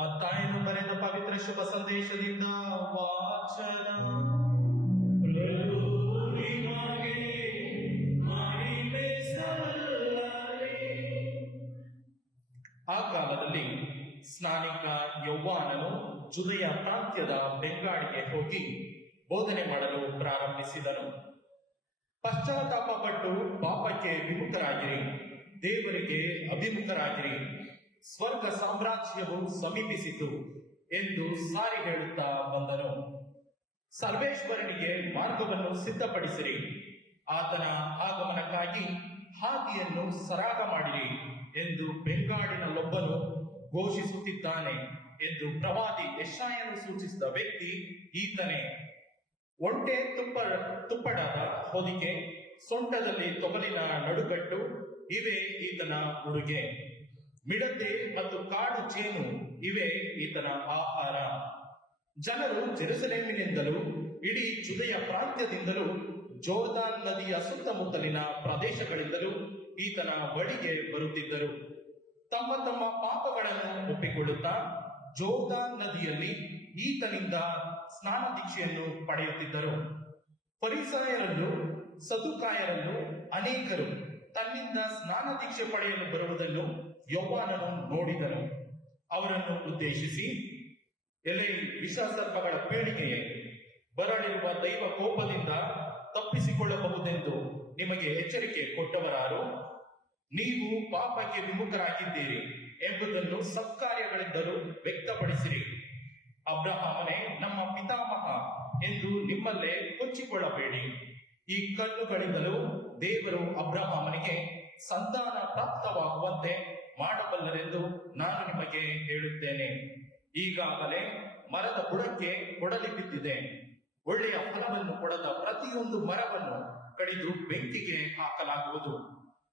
ಮತ್ತಾಯನು ಬರೆದ ಪವಿತ್ರ ಶುಭ ಸಂದೇಶದಿಂದ ವಾಚನ. ಆ ಕಾಲದಲ್ಲಿ ಸ್ನಾನಿಕ ಯೌವಾನನು ಜುದೆಯ ಪ್ರಾಂತ್ಯದ ಬೆಂಗಾಡಿಗೆ ಹೋಗಿ ಬೋಧನೆ ಮಾಡಲು ಪ್ರಾರಂಭಿಸಿದನು. ಪಶ್ಚಾತ್ತಾಪಪಟ್ಟು ಪಾಪಕ್ಕೆ ವಿಮುಖರಾಗಿರಿ, ದೇವರಿಗೆ ಅಭಿಮುಖರಾಗಿರಿ, ಸ್ವರ್ಗ ಸಾಮ್ರಾಜ್ಯವು ಸಮೀಪಿಸಿತು ಎಂದು ಸಾರಿ ಹೇಳುತ್ತಾ ಬಂದನು. ಸರ್ವೇಶ್ವರನಿಗೆ ಮಾರ್ಗವನ್ನು ಸಿದ್ಧಪಡಿಸಿರಿ, ಆತನ ಆಗಮನಕ್ಕಾಗಿ ಹಾದಿಯನ್ನು ಸರಾಗ ಮಾಡಿರಿ ಎಂದು ಬೆಂಗಾಡಿನಲ್ಲೊಬ್ಬನು ಘೋಷಿಸುತ್ತಿದ್ದಾನೆ ಎಂದು ಪ್ರವಾದಿ ಯೆಶಾಯನು ಸೂಚಿಸಿದ ವ್ಯಕ್ತಿ ಈತನೇ. ಒಂಟೆ ತುಪ್ಪಡದ ಹೊದಿಕೆ, ಸೊಂಟದಲ್ಲಿ ತೊಗಲಿನ ನಡುಗಟ್ಟು ಇವೇ ಈತನ ಉಡುಗೆ. ಮಿಡತೆ ಮತ್ತು ಕಾಡು ಜೇನು ಇವೇ ಈತನ ಆಹಾರ. ಜನರು ಜೆರುಸಲೇಮಿನಿಂದಲೂ ಇಡೀ ಜುದೆಯ ಪ್ರಾಂತ್ಯದಿಂದಲೂ ಜೋರ್ದಾನ್ ನದಿಯ ಸುತ್ತಮುತ್ತಲಿನ ಪ್ರದೇಶಗಳಿಂದಲೂ ಈತನ ಬಳಿಗೆ ಬರುತ್ತಿದ್ದರು. ತಮ್ಮ ತಮ್ಮ ಪಾಪಗಳನ್ನು ಒಪ್ಪಿಕೊಳ್ಳುತ್ತಾ ಜೋರ್ದಾನ್ ನದಿಯಲ್ಲಿ ಈತನಿಂದ ಸ್ನಾನ ದೀಕ್ಷೆಯನ್ನು ಪಡೆಯುತ್ತಿದ್ದರು. ಫರಿಸಾಯರಲ್ಲೂ ಸದುಕಾಯರಲ್ಲೂ ಅನೇಕರು ತನ್ನಿಂದ ಸ್ನಾನ ದೀಕ್ಷೆ ಪಡೆಯಲು ಬರುವುದನ್ನು ಯೌವಾನನು ನೋಡಿದನು. ಅವರನ್ನು ಉದ್ದೇಶಿಸಿ, ಎಲೆ ವಿಷಸರ್ಪಗಳ ಪೀಳಿಗೆಯೇ, ಬರಲಿರುವ ದೈವ ಕೋಪದಿಂದ ತಪ್ಪಿಸಿಕೊಳ್ಳಬಹುದೆಂದು ನಿಮಗೆ ಎಚ್ಚರಿಕೆ ಕೊಟ್ಟವರಾರು? ನೀವು ಪಾಪಕ್ಕೆ ವಿಮುಖರಾಗಿದ್ದೀರಿ ಎಂಬುದನ್ನು ಸತ್ಕಾರ್ಯಗಳಿಂದಲೂ ವ್ಯಕ್ತಪಡಿಸಿರಿ. ಅಬ್ರಹಾಮನೇ ನಮ್ಮ ಪಿತಾಮಹ ಎಂದು ನಿಮ್ಮಲ್ಲೇ ಕೊಚ್ಚಿಕೊಳ್ಳಬೇಡಿ. ಈ ಕಲ್ಲುಗಳಿಂದಲೂ ದೇವರು ಅಬ್ರಹಾಮನಿಗೆ ಸಂತಾನ ಪ್ರಾಪ್ತವಾಗುವಂತೆ ಮಾಡಬಲ್ಲರೆಂದು ನಾನು ನಿಮಗೆ ಹೇಳುತ್ತೇನೆ. ಈಗಾಗಲೇ ಮರದ ಬುಡಕ್ಕೆ ಕೊಡಲಿ ಬಿದ್ದಿದೆ. ಒಳ್ಳೆಯ ಫಲವನ್ನು ಕೊಡದ ಪ್ರತಿಯೊಂದು ಮರವನ್ನು ಕಡಿದು ಬೆಂಕಿಗೆ ಹಾಕಲಾಗುವುದು.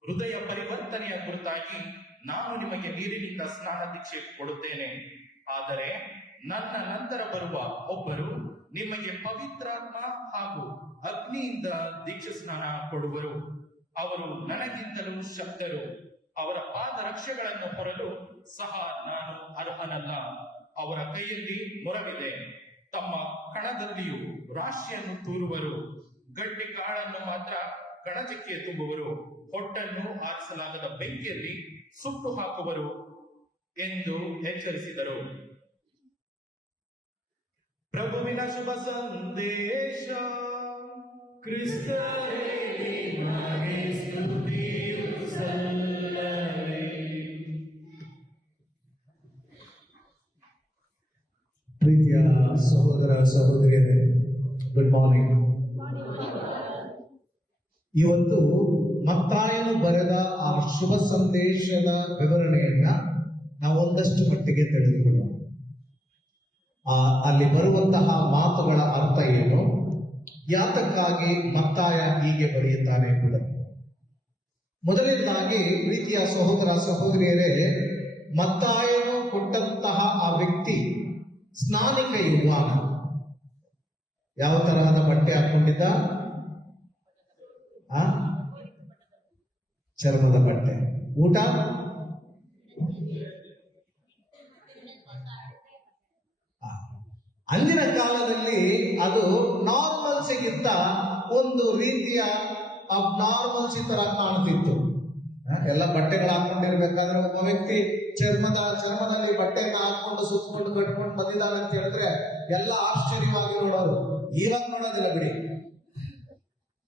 ಹೃದಯ ಪರಿವರ್ತನೆಯ ಕುರಿತಾಗಿ ನಾನು ನಿಮಗೆ ನೀರಿನಿಂದ ಸ್ನಾನ ದೀಕ್ಷೆ ಕೊಡುತ್ತೇನೆ, ಆದರೆ ನನ್ನ ನಂತರ ಬರುವ ಒಬ್ಬರು ನಿಮಗೆ ಪವಿತ್ರಾತ್ಮ ಹಾಗೂ ಅಗ್ನಿಯಿಂದ ದೀಕ್ಷಾ ಸ್ನಾನ ಕೊಡುವರು. ಅವರು ನನಗಿಂತಲೂ ಶಕ್ತರು. ಅವರ ಪಾದರಕ್ಷೆಗಳನ್ನು ಹೊರಲು ಸಹ ನಾನು ಅರ್ಹನಲ್ಲ. ಅವರ ಕೈಯಲ್ಲಿ ಮೊರವಿದೆ, ತಮ್ಮ ಕಣದಲ್ಲಿಯೂ ರಾಶಿಯನ್ನು ತೂರುವರು. ಗಡ್ಡೆ ಕಾಳನ್ನು ಮಾತ್ರ ಕಣಜಕ್ಕೆ ತುಂಬುವರು, ಹೊಟ್ಟನ್ನು ಆರಿಸಲಾಗದ ಬೆಂಕಿಯಲ್ಲಿ ಸುಟ್ಟು ಹಾಕುವರು ಎಂದು ಎಚ್ಚರಿಸಿದರು. ಪ್ರಭುವಿನ ಶುಭ ಸಂದೇಶ. ಪ್ರೀತಿಯ ಸಹೋದರ ಸಹೋದರಿಯರೇ, ಗುಡ್ ಮಾರ್ನಿಂಗ್. ಇವತ್ತು ಮತ್ತಾಯನು ಬರೆದ ಆ ಶುಭ ಸಂದೇಶದ ವಿವರಣೆಯನ್ನ ನಾವು ಒಂದಷ್ಟು ಮಟ್ಟಿಗೆ ತಿಳಿದುಕೊಳ್ಳೋಣ. ಅಲ್ಲಿ ಬರುವಂತಹ ಮಾತುಗಳ ಅರ್ಥ ಏನು, ಯಾತಕ್ಕಾಗಿ ಮತ್ತಾಯ ಹೀಗೆ ಬರೆಯುತ್ತಾನೆ ಎಂಬುದನ್ನು. ಮೊದಲನೇದಾಗಿ ಪ್ರೀತಿಯ ಸಹೋದರ ಸಹೋದರಿಯರೇ, ಮತ್ತಾಯನು ಕೊಟ್ಟಂತಹ ಆ ವ್ಯಕ್ತಿ ಸ್ನಾನಿಕ ಯೌವಾನ. ಯಾವ ತರಹದ ಬಟ್ಟೆ ಹಾಕೊಂಡಿದ್ದ? ಚರ್ಮದ ಬಟ್ಟೆ. ಊಟ ಅಂದಿನ ಕಾಲದಲ್ಲಿ ಅದು ನಾರ್ಮಲ್ಸಿಗಿಂತ ಒಂದು ರೀತಿಯ ಅಬ್ನಾರ್ಮಲ್ಸಿ ತರ ಕಾಣ್ತಿತ್ತು. ಎಲ್ಲ ಬಟ್ಟೆಗಳು ಹಾಕೊಂಡಿರ್ಬೇಕಾದ್ರೆ ಒಬ್ಬ ವ್ಯಕ್ತಿ ಚರ್ಮದಲ್ಲಿ ಬಟ್ಟೆಯನ್ನು ಹಾಕೊಂಡು ಸುತ್ತಕೊಂಡು ಕಟ್ಕೊಂಡು ಬಂದಿದ್ದಾನೆ ಅಂತ ಹೇಳಿದ್ರೆ ಎಲ್ಲ ಆಶ್ಚರ್ಯವಾಗಿ ನೋಡೋರು. ಇವಾಗ ನೋಡೋದಿಲ್ಲ ಬಿಡಿ,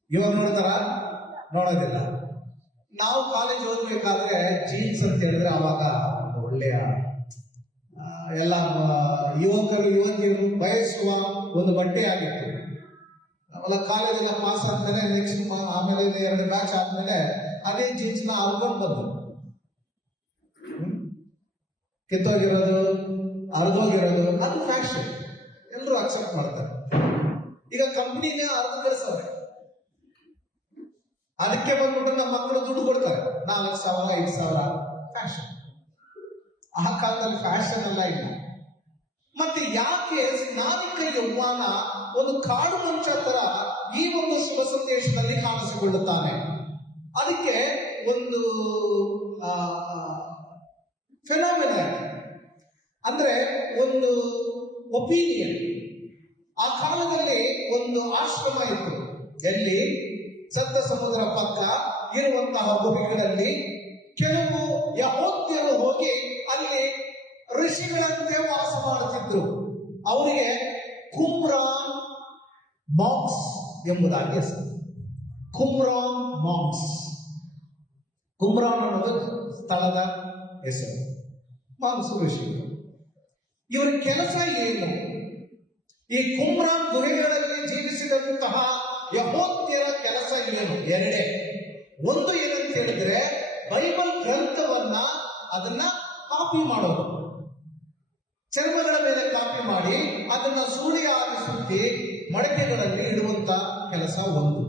ಇವಾಗ ನೋಡ್ತಾರ? ನೋಡೋದಿಲ್ಲ. ನಾವು ಕಾಲೇಜ್ ಓದಬೇಕಾದ್ರೆ ಜೀನ್ಸ್ ಅಂತ ಹೇಳಿದ್ರೆ ಅವಾಗ ಒಂದು ಒಳ್ಳೆಯ ಎಲ್ಲ ಯುವತಿಯರು ಬಯಸುವ ಒಂದು ಬಟ್ಟೆ ಆಗಿತ್ತು. ಅಲ್ಲ, ಕಾಲೇಜೆಲ್ಲ ಪಾಸ್ ಆದ್ಮೇಲೆ ನೆಕ್ಸ್ಟ್ ಆಮೇಲೆ 2 ಬ್ಯಾಚ್ ಆದ್ಮೇಲೆ ಅದೇ ಜೀನ್ಸ್ ನ ಹರ್ಕೊಂಡು ಬಂದು ಕಿತ್ತೋಗಿರೋದು, ಅರ್ಧೋಗಿರೋದು ಅದು ಫ್ಯಾಷನ್, ಎಲ್ಲರೂ ಅಕ್ಸೆಪ್ಟ್ ಮಾಡ್ತಾರೆ. ಈಗ ಕಂಪ್ನಿನೇ ಅರ್ಧಕರಿಸವ್ರೆ. ಅದಕ್ಕೆ ಬಂದ್ಬಿಟ್ಟು ನಮ್ಮ ಮಕ್ಕಳು ದುಡ್ಡು ಕೊಡ್ತಾರೆ, 4,000 5,000 ಫ್ಯಾಷನ್. ಆ ಕಾಲದಲ್ಲಿ ಫ್ಯಾಷನ್ ಎಲ್ಲ ಇಲ್ಲ. ಮತ್ತೆ ಯಾಕೆ ಸ್ನಾನಿಕ ಯೌವಾನ ಒಂದು ಕಾಡು ಮನುಷ್ಯ ತರ ಈ ಒಂದು ಶುಭ ಸಂದೇಶದಲ್ಲಿ ಕಾಣಿಸಿಕೊಳ್ಳುತ್ತಾನೆ? ಅದಕ್ಕೆ ಒಂದು ಫೆನಾಮಿನ. ಅಂದ್ರೆ ಒಂದು ಒಪಿನಿಯನ್. ಆ ಕಾಲದಲ್ಲಿ ಒಂದು ಆಶ್ರಮ ಇತ್ತು, ಎಲ್ಲಿ ಸಪ್ತ ಸಮುದ್ರ ಪಕ್ಕ ಇರುವಂತಹ ಗುಹೆಗಳಲ್ಲಿ ಕೆಲವು ಯಹೂದ್ಯರು ಹೋಗಿ ಅಲ್ಲಿ ಋಷಿಗಳಂತೆ ವಾಸ ಮಾಡುತ್ತಿದ್ರು. ಅವರಿಗೆ ಕುಮ್ರಾನ್ ಮಾಂಕ್ಸ್ ಎಂಬುದಾಗಿ ಹೆಸರು. ಕುಮ್ರಾನ್ ಮಾಂಕ್ಸ್, ಕುಮ್ರಾನ್ ಅನ್ನೋದು ಸ್ಥಳದ ಹೆಸರು, ಮಾಂಕ್ಸ್ ಋಷಿಗಳು. ಇವರ ಕೆಲಸ ಏನು? ಈ ಕುಮ್ರಾನ್ ಗುಹೆಗಳಲ್ಲಿ ಜೀವಿಸಿದಂತಹ ಯಹೂದ್ಯರ ಕೆಲಸ ಏನು? ಎರಡೇ. ಒಂದು ಏನಂತ ಹೇಳಿದ್ರೆ ಬೈಬಲ್ ಗ್ರಂಥವನ್ನ ಅದನ್ನ ಕಾಪಿ ಮಾಡೋದು, ಚರ್ಮಗಳ ಮೇಲೆ ಕಾಪಿ ಮಾಡಿ ಅದನ್ನ ಸೂಳಿಯಾಗಿ ಸುತ್ತಿ ಮಡಕೆಗಳಲ್ಲಿ ಇಡುವಂತ ಕೆಲಸ ಒಂದು.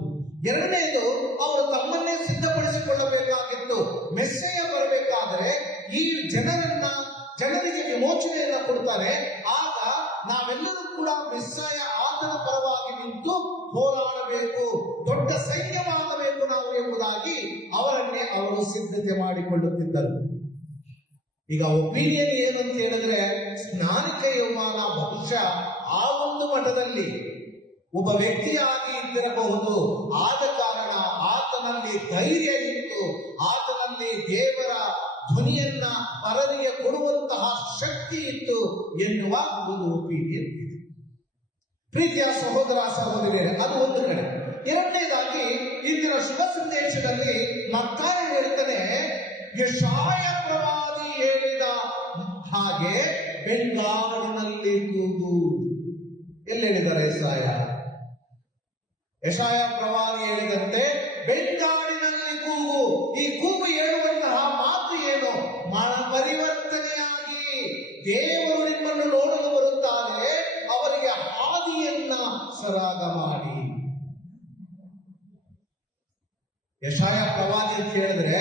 ಎರಡನೇದು, ಅವರು ತಮ್ಮನ್ನೇ ಸಿದ್ಧಪಡಿಸಿಕೊಳ್ಳಬೇಕಾಗಿತ್ತು. ಮೆಸ್ಸೆಯ ಬರಬೇಕಾದರೆ ಈ ಜನರಿಗೆ ವಿಮೋಚನೆಯನ್ನ ಕೊಡ್ತಾರೆ. ಆಗ ನಾವೆಲ್ಲರೂ ಕೂಡ ಮೆಸ್ಸಾಯ ಆತನ ಪರವಾಗಿ ನಿಂತು ಹೋರಾಡಬೇಕು, ದೊಡ್ಡ ಸೈನ್ಯವಾಗಬೇಕು ನಾವು ಎಂಬುದಾಗಿ ಅವರನ್ನೇ ಅವರು ಸಿದ್ಧತೆ ಮಾಡಿಕೊಳ್ಳುತ್ತಿದ್ದರು. ಈಗ ಒಪಿನಿಯನ್ ಏನು ಅಂತ ಹೇಳಿದ್ರೆ, ಸ್ನಾನಿಕ ಯೌವನ ಬಹುಶಃ ಆ ಒಂದು ಮಠದಲ್ಲಿ ಒಬ್ಬ ವ್ಯಕ್ತಿಯಾಗಿ ಇದ್ದಿರಬಹುದು. ಆದ ಕಾರಣ ಆತನಲ್ಲಿ ಧೈರ್ಯ ಇತ್ತು, ಆತನಲ್ಲಿ ದೇವರ ಧ್ವನಿಯನ್ನ ಪರರಿಗೆ ಕೊಡುವಂತಹ ಶಕ್ತಿ ಇತ್ತು ಎನ್ನುವ ಒಂದು ಒಪಿನಿಯನ್ ಇದೆ. ಪ್ರೀತಿಯ ಸಹೋದರ ಸಹೋದರಿಯರೇ, ಅದು ಒಂದು ಕಡೆ. ಎರಡನೇದಾಗಿ ಇಂದಿನ ಶುಭ ಸಂದೇಶದಲ್ಲಿ ಮತ್ತಾಯ ಹೇಳ್ತಾನೆ, ಯೆಶಾಯ ಪ್ರವಾದಿ ಹೇಳಿದ ಹಾಗೆ ಬೆಂಗಾಡಿನಲ್ಲಿ ಕೂಗು. ಎಲ್ಲಿ ಹೇಳಿದ್ದಾರೆ ಯೆಶಾಯ ಪ್ರವಾದಿ ಹೇಳಿದಂತೆ ಬೆಂಗಾಡಿನಲ್ಲಿ ಕೂಗು. ಈ ಕೂಗು ಹೇಳುವಂತಹ ಮಾತು ಏನು? ಪರಿವರ್ತನೆಯಾಗಿ ದೇವರು ನಿಮ್ಮನ್ನು ನೋಡಲು ಬರುತ್ತಾರೆ, ಅವರಿಗೆ ಹಾದಿಯನ್ನ ಸರಾಗ ಮಾಡಿ. ಯೆಶಾಯ ಪ್ರವಾದಿ ಅಂತ ಹೇಳಿದ್ರೆ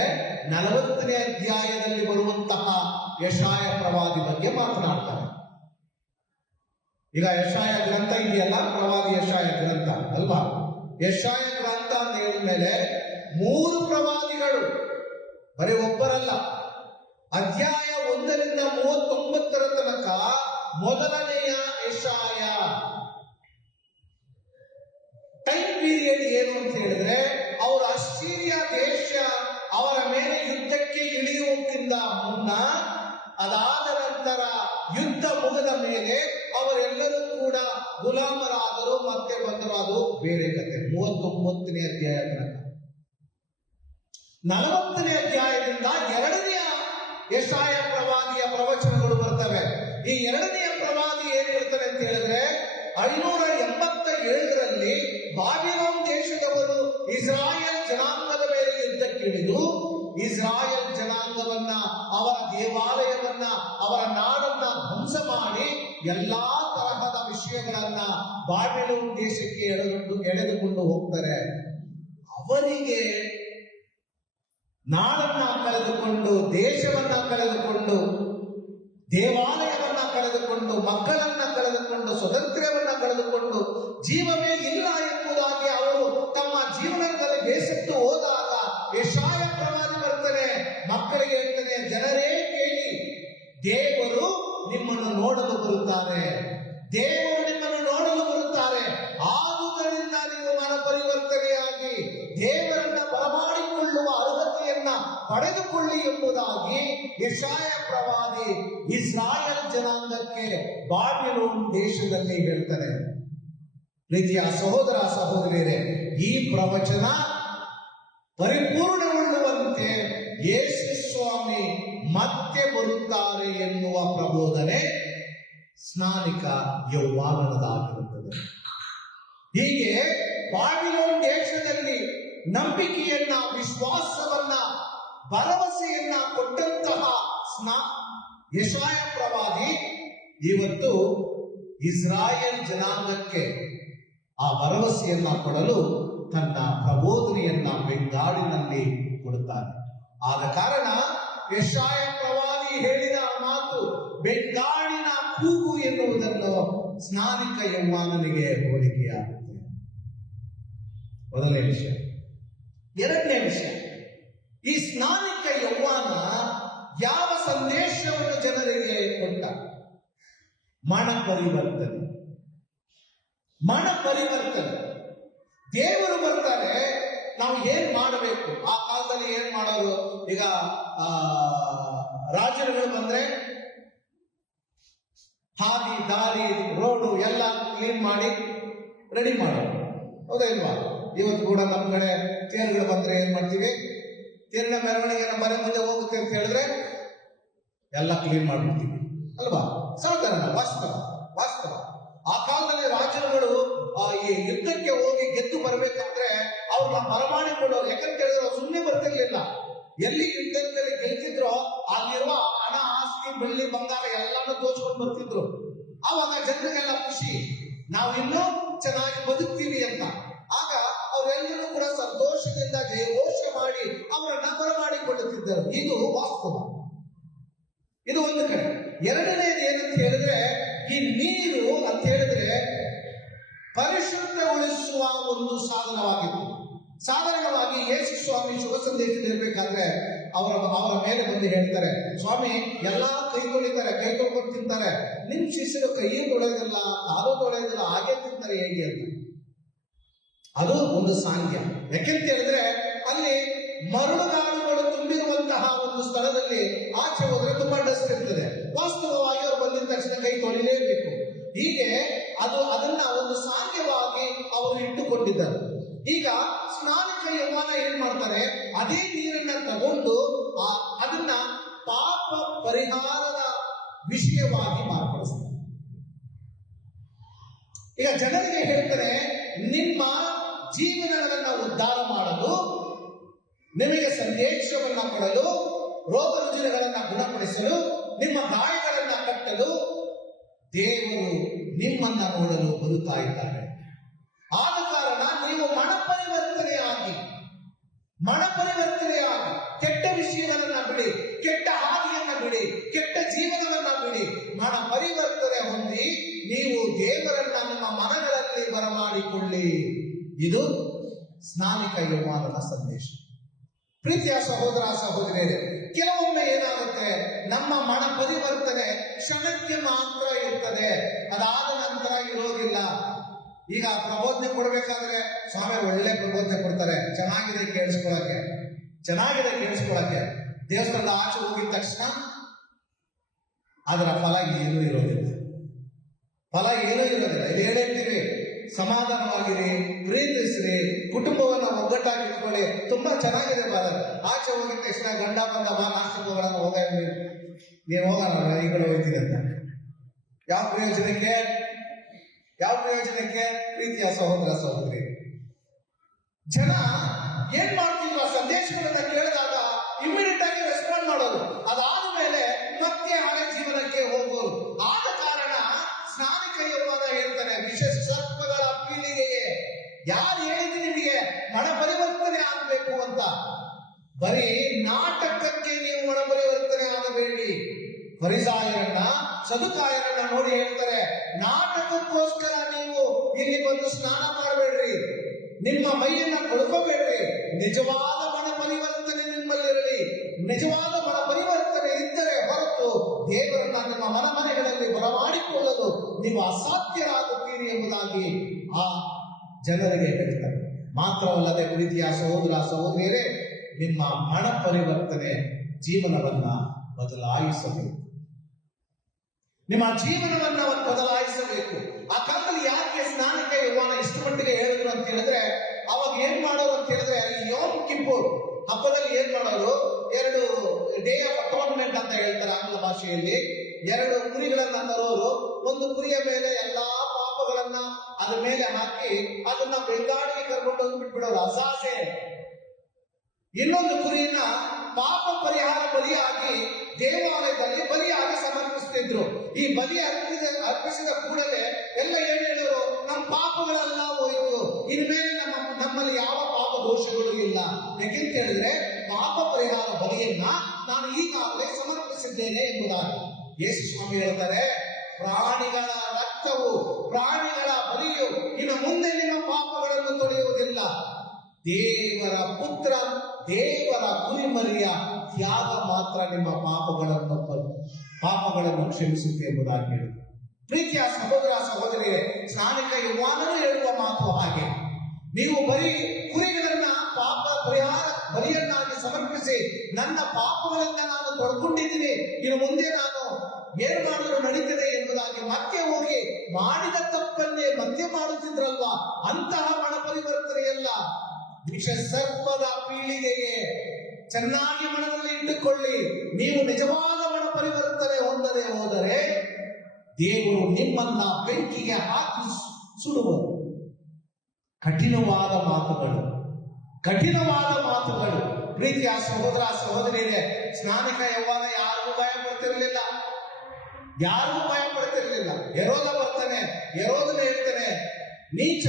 40ನೇ ಅಧ್ಯಾಯದಲ್ಲಿ ಬರುವಂತಹ ಯೆಶಾಯ ಪ್ರವಾದಿ ಬಗ್ಗೆ ಮಾತನಾಡ್ತಾರೆ. ಈಗ ಯೆಶಾಯ ಗ್ರಂಥ ಇದೆಯಲ್ಲ, ಪ್ರವಾದಿ ಯೆಶಾಯ ಗ್ರಂಥ ಅಲ್ವಾ? ಯೆಶಾಯ ಗ್ರಂಥ ಅಂತ ಹೇಳಿದ್ಮೇಲೆ 3 ಪ್ರವಾದಿಗಳು, ಬರೀ ಒಬ್ಬರಲ್ಲ. ಅಧ್ಯಾಯ 1ರಿಂದ 39 ತನಕ ಮೊದಲನೆಯ ಯೆಶಾಯ. ಟೈಮ್ ಪೀರಿಯಡ್ ಏನು ಅಂತ ಹೇಳಿದ್ರೆ, ಅವರು ಅಶ್ಶೀರಿಯ ದೇಶ ಅವರ ಮೇಲೆ ಯುದ್ಧಕ್ಕೆ ಇಳಿಯುವುದಕ್ಕಿಂತ ಮುನ್ನ, ಅದಾದ ನಂತರ ಯುದ್ಧ ಮುಗಿದ ಮೇಲೆ ಅವರೆಲ್ಲರೂ ಕೂಡ ಗುಲಾಮರಾದರು, ಮತ್ತೆ ಬಂದರು. ಅದು ಬೇರೆ ಕಥೆ. 39ನೇ ಅಧ್ಯಾಯ ತನಕ. 40ನೇ ಅಧ್ಯಾಯದಿಂದ 2ನೆಯ ಯೆಶಾಯ ಪ್ರವಾದಿಯ ಪ್ರವಚನಗಳು ಬರ್ತವೆ. ಈ 2ನೆಯ ಪ್ರವಾದಿ ಏನ್ ಹೇಳ್ತಾರೆ ಅಂತ ಹೇಳಿದ್ರೆ, 587ರಲ್ಲಿ ಬಾಬಿಲೋನ್ ದೇಶದವರು ಇಸ್ರಾಯೇಲ್ ಜನಾಂಗದ ಮೇಲೆ ಯುದ್ಧಕ್ಕಿಳಿದು ಇಸ್ರಾಯೇಲ್ ಜನಾಂಗವನ್ನ, ಅವರ ದೇವಾಲಯವನ್ನ, ಅವರ ನಾಡನ್ನ ಧ್ವಂಸ ಮಾಡಿ ಎಲ್ಲಾ ತರಹದ ವಿಷಯಗಳನ್ನ ಬಾಬಿಲೋನ್ ದೇಶಕ್ಕೆ ಎಳೆದುಕೊಂಡು ಹೋಗ್ತಾರೆ. ಅವರಿಗೆ ನಾಡನ್ನ ಕಳೆದುಕೊಂಡು, ದೇಶವನ್ನ ಕಳೆದುಕೊಂಡು, ದೇವಾಲಯವನ್ನ ಕಳೆದುಕೊಂಡು, ಮಕ್ಕಳನ್ನ ಕಳೆದುಕೊಂಡು, ಸ್ವಾತಂತ್ರ್ಯವನ್ನ ಕಳೆದುಕೊಂಡು, ಜೀವವೇ ಇಲ್ಲ ಎಂಬುದಾಗಿ ಅವರು ತಮ್ಮ ಜೀವನದಲ್ಲಿ ಬೇಸತ್ತು ಹೋದಾಗ ಯೆಶಾಯ ಪ್ರವಾದಿ ಬರ್ತಾನೆ, ಮಕ್ಕಳಿಗೆ ಹೇಳ್ತಾನೆ, ಜನರೇ ಕೇಳಿ, ದೇವರು ನಿಮ್ಮನ್ನು ನೋಡಲು ಬರುತ್ತಾರೆ, ದೇವರು ನಿಮ್ಮನ್ನು ನೋಡಲು ಬರುತ್ತಾರೆ. ಆದುದರಿಂದ ನೀವು ಮನ ಪರಿವರ್ತನೆಯಾಗಿ ದೇವರನ್ನ ಬರಮಾಡಿಕೊಳ್ಳುವ ಅರ್ಹತೆಯನ್ನ ಪಡೆದುಕೊಳ್ಳಿ ಎಂಬುದಾಗಿ ಯೆಶಾಯ ಪ್ರವಾದಿ ಇಸ್ರಾಯೇಲ್ ಜನಾಂಗಕ್ಕೆ ಬಾಬಿಲೋನ್ ದೇಶದಲ್ಲಿ ಹೇಳ್ತಾರೆ. ಪ್ರೀತಿಯ ಸಹೋದರ ಸಹೋದರಿಯರೇ, ಈ ಪ್ರವಚನ ಪರಿಪೂರ್ಣಗೊಳ್ಳುವಂತೆ ಯೇಸು ಸ್ವಾಮಿ ಮತ್ತೆ ಬರುತ್ತಾರೆ ಎನ್ನುವ ಪ್ರಬೋಧನೆ ಸ್ನಾನಿಕ ಯೌವಾನದಾಗಿರುತ್ತದೆ. ಹೀಗೆ ಬಾಬಿಲೋನ್ ದೇಶದಲ್ಲಿ ನಂಬಿಕೆಯನ್ನ, ವಿಶ್ವಾಸವನ್ನ, ಭರವಸೆಯನ್ನ ಕೊಟ್ಟಂತಹ ಯೆಶಾಯ ಪ್ರವಾದಿ ಇವತ್ತು ಇಸ್ರಾಯೇಲ್ ಜನಾಂಗಕ್ಕೆ ಆ ಭರವಸೆಯನ್ನ ಕೊಡಲು ತನ್ನ ಪ್ರಬೋಧನೆಯನ್ನ ಬೆಂಗಾಡಿನಲ್ಲಿ ಕೊಡುತ್ತಾನೆ. ಆದ ಕಾರಣ ಯೆಶಾಯ ಪ್ರವಾದಿ ಹೇಳಿದ ಮಾತು ಬೆಂಗಾಡಿನ ಕೂಗು ಎನ್ನುವುದನ್ನು ಸ್ನಾನಿಕ ಯೌವಾನನಿಗೆ ಹೋಲಿಕೆಯಾಗುತ್ತೆ. ಮೊದಲನೇ ವಿಷಯ. ಎರಡನೇ ವಿಷಯ, ಈ ಸ್ನಾನಿಕ ಯೌವಾನ ಯಾವ ಸಂದೇಶವನ್ನು ಜನರಿಗೆ ಕೊಟ್ಟ? ಮನ ಪರಿವರ್ತನೆ. ಮನ ಪರಿವರ್ತನೆ. ದೇವರು ಬರ್ತಾರೆ, ನಾವು ಏನ್ ಮಾಡಬೇಕು? ಆ ಕಾಲದಲ್ಲಿ ಏನ್ ಮಾಡೋರು? ಈಗ ರಾಜರುಗಳು ಬಂದ್ರೆ ಹಾದಿ ದಾರಿ ರೋಡು ಎಲ್ಲ ಕ್ಲೀನ್ ಮಾಡಿ ರೆಡಿ ಮಾಡೋರು, ಹೌದಾ ಇಲ್ವಾ? ಇವತ್ತು ಕೂಡ ನಮ್ಮ ಕಡೆ ತೇರುಗಳು ಬಂದ್ರೆ ಏನ್ ಮಾಡ್ತೀವಿ? ತೇರಿನ ಮೆರವಣಿಗೆ ನಮ್ಮ ಮನೆ ಮುಂದೆ ಹೋಗುತ್ತೆ ಅಂತ ಹೇಳಿದ್ರೆ ಎಲ್ಲ ಕ್ಲೀನ್ ಮಾಡ್ಬಿಡ್ತೀವಿ ಅಲ್ವಾ? ಸಾಧಾರಣ ವಾಸ್ತವ. ವಾಸ್ತವ ಆ ಕಾಲದಲ್ಲಿ ರಾಜರುಗಳು ಈ ಯುದ್ಧಕ್ಕೆ ಹೋಗಿ ಗೆದ್ದು ಬರ್ಬೇಕಂದ್ರೆ ಅವ್ರನ್ನ ಬರಮಾಡಿಕೊಳ್ಳೋರು. ಯಾಕಂತ ಹೇಳಿದ್ರೆ ಸುಮ್ಮನೆ ಬರ್ತಿರ್ಲಿಲ್ಲ. ಎಲ್ಲಿ ಯುದ್ಧದಲ್ಲಿ ಗೆಲ್ತಿದ್ರೋ ಅಲ್ಲಿರುವ ಹಣ ಆಸ್ತಿ ಬೆಳ್ಳಿ ಬಂಗಾರ ಎಲ್ಲಾನು ತೋಚ್ಕೊಂಡು ಬರ್ತಿದ್ರು. ಆವಾಗ ಜನರಿಗೆಲ್ಲ ಖುಷಿ, ನಾವು ಇನ್ನೂ ಚೆನ್ನಾಗಿ ಬದುಕ್ತೀವಿ ಅಂತ. ಆಗ ಅವರೆಲ್ಲರೂ ಕೂಡ ಸಂತೋಷದಿಂದ ಜಯಘೋಷ ಮಾಡಿ ಅವರನ್ನ ಬರಮಾಡಿಕೊಳ್ಳುತ್ತಿದ್ದರು. ಇದು ವಾಸ್ತವ. ಇದು ಒಂದು ಕಡೆ. ಎರಡನೇದು ಏನಂತ ಹೇಳಿದ್ರೆ, ಈ ನೀರು ಅಂತ ಹೇಳಿದ್ರೆ ಪರಿಶುದ್ಧಗೊಳಿಸುವ ಒಂದು ಸಾಧನವಾಗಿತ್ತು. ಸಾಧಾರಣವಾಗಿ ಯೇಸು ಸ್ವಾಮಿ ಶುಭ ಸಂದೇಶದಲ್ಲಿರ್ಬೇಕಾದ್ರೆ ಅವರ ಮೇಲೆ ಬಂದು ಹೇಳ್ತಾರೆ, ಸ್ವಾಮಿ ಎಲ್ಲಾ ಕೈ ತೊಳಿತಾರೆ, ಕೈ ತೊಳ್ಕೊಂಡು ತಿಂತಾರೆ, ನಿಮ್ ಶಿಷ್ಯರು ಕೈ ತೊಳೆಯೋದಿಲ್ಲ, ಕಾಲು ತೊಳೆಯೋದಿಲ್ಲ, ಹಾಗೆ ತಿಂತಾರೆ ಹೇಗೆ ಅಂತ. ಅದು ಒಂದು ಸಾಂಗ್ಯ. ಯಾಕೆಂತ ಹೇಳಿದ್ರೆ ಅಲ್ಲಿ ಮರಳುಗಾಡುಗಳು ತುಂಬಿರುವಂತಹ ಒಂದು ಸ್ಥಳದಲ್ಲಿ ಆಚೆ ಹೋದ್ರೆ ತುಂಬಾ ಡಸ್ಟ್ ಇರ್ತದೆ. ವಾಸ್ತವವಾಗಿ ಅವರು ಬಂದಿದ ತಕ್ಷಣ ಕೈ ತೊಳಿಲೇಬೇಕು. ಹೀಗೆ ಅದನ್ನ ಒಂದು ಸಾಂಗ್ಯವಾಗಿ ಅವರು ಇಟ್ಟುಕೊಂಡಿದ್ದಾರೆ. ಈಗ ಸ್ನಾನಿಕ ಯೌವನ ಏನ್ ಮಾಡ್ತಾರೆ, ಅದೇ ನೀರನ್ನ ತಗೊಂಡು ಅದನ್ನ ಪಾಪ ಪರಿಹಾರದ ವಿಷಯವಾಗಿ ಮಾರ್ಪಡಿಸ್ತಾರೆ. ಈಗ ಜನರಿಗೆ ಹೇಳ್ತಾರೆ, ನಿಮ್ಮ ಜೀವನಗಳನ್ನ ಉದ್ಧಾರ ಮಾಡಲು, ನಿಮಗೆ ಸಂದೇಶವನ್ನ ಕೊಡಲು, ರೋಗ ರುಜಿನಗಳನ್ನ ಗುಣಪಡಿಸಲು, ನಿಮ್ಮ ಗಾಯಗಳನ್ನ ಕಟ್ಟಲು ದೇವರು ನಿಮ್ಮನ್ನ ನೋಡಲು ಬರುತ್ತಾ ಇದ್ದಾರೆ. ಆದ ಕಾರಣ ನೀವು ಮನ ಪರಿವರ್ತನೆಯಾಗಿ ಕೆಟ್ಟ ವಿಷಯಗಳನ್ನ ಬಿಡಿ, ಕೆಟ್ಟ ಹಾದಿಯನ್ನ ಬಿಡಿ, ಕೆಟ್ಟ ಜೀವನವನ್ನ ಬಿಡಿ, ಮನ ಪರಿವರ್ತನೆ ಹೊಂದಿ ನೀವು ದೇವರನ್ನ ನಿಮ್ಮ ಮನಗಳಲ್ಲಿ ಬರಮಾಡಿಕೊಳ್ಳಿ. ಇದು ಸ್ನಾನಿಕ ಯೌವನದ ಸಂದೇಶ. ಪ್ರೀತಿಯ ಸಹೋದರ ಸಹೋದರಿಯರೇ, ಕೆಲವೊಮ್ಮೆ ಏನಾಗುತ್ತೆ, ನಮ್ಮ ಮನ ಪರಿವರ್ತನೆ ಕ್ಷಣಕ್ಕೆ ಮಾತ್ರ ಇರ್ತದೆ, ಅದಾದ ನಂತರ ಇರೋದಿಲ್ಲ. ಈಗ ಪ್ರಬೋಧನೆ ಕೊಡ್ಬೇಕಾದ್ರೆ ಸ್ವಾಮಿ ಒಳ್ಳೆ ಪ್ರಬೋಧನೆ ಕೊಡ್ತಾರೆ, ಚೆನ್ನಾಗಿದೆ ಕೇಳಿಸ್ಕೊಳಕ್ಕೆ. ದೇವಸ್ಥಾನದ ಆಚೆ ಹೋಗಿದ ತಕ್ಷಣ ಅದರ ಫಲ ಏನೂ ಇರೋದಿಲ್ಲ. ಇಲ್ಲಿ ಹೇಳ್ತೀವಿ, ಸಮಾಧಾನವಾಗಿರಿ, ಪ್ರೀತಿಸ್ರಿ, ಕುಟುಂಬವನ್ನ ಒಗ್ಗಟ್ಟಾಗಿ ಇಟ್ಕೊಳ್ಳಿ, ತುಂಬಾ ಚೆನ್ನಾಗಿದೆ ಭಾರತ. ಆಚೆ ಹೋಗಿದ ತಕ್ಷಣ ಗಂಡ ಬಂದ ಬಾ ನಾಷ್ಟಗಳನ್ನು ಹೋಗ, ನೀವು ಹೋಗೋಣ ಈ ಕಡೆ ಹೋಗ್ತೀನಿ ಅಂತ. ಯಾವ ಪ್ರಯೋಜನಕ್ಕೆ? ಪ್ರೀತಿಯ ಸಹೋದರ ಸಹೋದರಿ, ಜನ ಏನ್ ಮಾಡ್ತಿದ್ರು, ಆ ಸಂದೇಶಗಳನ್ನ ಕೇಳಿದಾಗ ಇಮಿಡಿಯೇಟ್ ಆಗಿ ರೆಸ್ಪಾಂಡ್ ಮಾಡೋದು, ಅದಾದ ಮೇಲೆ ಮತ್ತೆ ಹಳೆ ಜೀವನಕ್ಕೆ ಹೋಗೋರು. ಆದ ಕಾರಣ ಸ್ನಾನಿಕ ಯೌವನ ಹೇಳ್ತಾನೆ, ವಿಶೇಷ ಸರ್ಪಗಳ ಪೀಳಿಗೆಯೇ, ಯಾರು ಹೇಳಿದ್ರು ನಿಮಗೆ ಮನ ಪರಿವರ್ತನೆ ಆಗ್ಬೇಕು ಅಂತ? ಬರೀ ನಾಟಕಕ್ಕೆ ನೀವು ಮನ ಪರಿವರ್ತನೆ ಆಗಬೇಡಿ. ಫರಿಸಾಯರನ್ನ ಸದುಕಾಯರನ್ನ ನೋಡಿ ಹೇಳ್ತಾರೆ, ನಾಟಕಕ್ಕೋಸ್ಕರ ನೀವು ಇಲ್ಲಿ ಬಂದು ಸ್ನಾನ ಮಾಡಬೇಡ್ರಿ, ನಿಮ್ಮ ಮೈಯನ್ನ ಕೊಡ್ಕೋಬೇಡ್ರಿ. ನಿಜವಾದ ಮನ ಪರಿವರ್ತನೆ ನಿಮ್ಮಲ್ಲಿರಲಿ. ನಿಜವಾದ ಮನ ಪರಿವರ್ತನೆ ಇದ್ದರೆ ಹೊರತು ದೇವರನ್ನ ನಿಮ್ಮ ಮನೆಗಳಲ್ಲಿ ಬರಮಾಡಿಕೊಳ್ಳಲು ನೀವು ಅಸಾಧ್ಯರಾಗುತ್ತೀರಿ ಎಂಬುದಾಗಿ ಆ ಜನರಿಗೆ ಹೇಳ್ತಾರೆ. ಮಾತ್ರವಲ್ಲದೆ ಪ್ರೀತಿಯ ಸಹೋದರ ಸಹೋದರಿಯರೇ, ನಿಮ್ಮ ಮನ ಪರಿವರ್ತನೆ ಜೀವನವನ್ನ ಬದಲಾಯಿಸಬೇಕು. ನಿಮ್ಮ ಜೀವನವನ್ನ ಬದಲಾಯಿಸಬೇಕು. ಆ ಕಾಲದಲ್ಲಿ ಯಾಕೆ ಸ್ನಾನಕ್ಕೆ ಯೌವನ ಇಷ್ಟು ಮಟ್ಟಿಗೆ ಹೇಳಿದ್ರು ಅಂತ ಹೇಳಿದ್ರೆ, ಅವಾಗ ಏನ್ ಮಾಡೋರು ಅಂತ ಹೇಳಿದ್ರೆ, ಯೋಮ್ ಕಿಪ್ಪೂರ್ ಹಬ್ಬದಲ್ಲಿ ಏನ್ ಮಾಡೋರು, 2 ಡೇ ಆಫ್ ಅಟೋನ್ಮೆಂಟ್ ಅಂತ ಹೇಳ್ತಾರೆ ಆಂಗ್ಲ ಭಾಷೆಯಲ್ಲಿ. 2 ಕುರಿಗಳನ್ನ ತರೋರು. ಒಂದು ಕುರಿಯ ಮೇಲೆ ಎಲ್ಲಾ ಪಾಪಗಳನ್ನ ಅದ್ರ ಮೇಲೆ ಹಾಕಿ ಅದನ್ನ ಬೆಂಗಾಡಿಗೆ ಕರ್ಕೊಂಡು ಹೋಗಿ ಬಿಟ್ಬಿಡೋರು, ಅಸಾಸೆ. ಇನ್ನೊಂದು ಕುರಿಯನ್ನ ಪಾಪ ಪರಿಹಾರ ಬಲಿಯಾಗಿ ದೇವಾಲಯದಲ್ಲಿ ಬಲಿಯಾಗಿ ಸಮರ್ಪಿಸ್ತಿದ್ರು. ಈ ಬಲಿ ಅರ್ಪಿಸಿದ ಕೂಡಲೇ ಎಲ್ಲ ಹೇಳೋರು, ನಮ್ಮ ಪಾಪಗಳೆಲ್ಲ ಹೋಯಿತು, ಇನ್ಮೇಲೆ ನಮ್ಮಲ್ಲಿ ಯಾವ ಪಾಪ ದೋಷಗಳು ಇಲ್ಲ. ಯಾಕೆಂತ ಹೇಳಿದ್ರೆ ಪಾಪ ಪರಿಹಾರ ಬಲಿಯನ್ನ ನಾನು ಈಗಾಗಲೇ ಸಮರ್ಪಿಸಿದ್ದೇನೆ ಎಂಬುದಾಗಿ ಯೇಸು ಸ್ವಾಮಿ ಹೇಳ್ತಾರೆ, ಪ್ರಾಣಿಗಳ ರಕ್ತವು, ಪ್ರಾಣಿಗಳ ಬಲಿಯು ಇನ್ನು ಮುಂದೆ ನಿಮ್ಮ ಪಾಪಗಳನ್ನು ತೊಳೆಯುವುದಿಲ್ಲ. ದೇವರ ಪುತ್ರ, ದೇವರ ಕುರಿಮರಿಯ ತ್ಯಾಗ ಮಾತ್ರ ನಿಮ್ಮ ಪಾಪಗಳನ್ನು ಕ್ಷಮಿಸುತ್ತೆ ಎಂಬುದಾಗಿ ಹೇಳಿದರು. ಪ್ರೀತಿಯ ಸಹೋದರ ಸಹೋದರಿಯರೇ, ಸ್ನಾನಿಕ ಯೌವಾನನು ಹೇಳುವ ಮಾತು ಹಾಗೆ. ನೀವು ಬರೀ ಕುರಿಗಳನ್ನ ಪಾಪ ಪರಿಹಾರ ಬಲಿಯನ್ನಾಗಿ ಸಮರ್ಪಿಸಿ ನನ್ನ ಪಾಪಗಳಿಂದ ನಾನು ತೊಳ್ಕೊಂಡಿದ್ದೀನಿ, ಇನ್ನು ಮುಂದೆ ನಾನು ಏನು ಮಾಡಲು ನಡೀತದೆ ಎಂಬುದಾಗಿ ಮತ್ತೆ ಹೋಗಿ ಮಾಡಿದ ತಪ್ಪನ್ನೇ ಮತ್ತೆ ಮಾಡುತ್ತಿದ್ರಲ್ವಾ, ಅಂತಹ ಮನ ಪರಿವರ್ತನೆಯಲ್ಲ. ವಿಷ ಸರ್ಪದ ಪೀಳಿಗೆಗೆ ಚೆನ್ನಾಗಿ ಮನದಲ್ಲಿ ಇಟ್ಟುಕೊಳ್ಳಿ. ನೀವು ನಿಜವಾದ ಮನ ಪರಿವರ್ತನೆ ಹೊಂದದೆ ಹೋದರೆ ದೇವರು ನಿಮ್ಮನ್ನ ಬೆಂಕಿಗೆ ಹಾಕಿ ಸುಡುವರು. ಕಠಿಣವಾದ ಮಾತುಗಳು, ಕಠಿಣವಾದ ಮಾತುಗಳು. ಪ್ರೀತಿಯ ಸಹೋದರ ಸಹೋದರಿಯರೇ, ಸ್ನಾನಿಕ ಯೌವನ ಯಾರಿಗೂ ಭಯ ಪಡ್ತಿರ್ಲಿಲ್ಲ, ಯಾರಿಗೂ ಭಯ ಪಡ್ತಿರ್ಲಿಲ್ಲ. ಹೆರೋದ ಬರ್ತಾನೆ, ಹೆರೋದನ ಹೇಳ್ತಾನೆ, ನೀಚ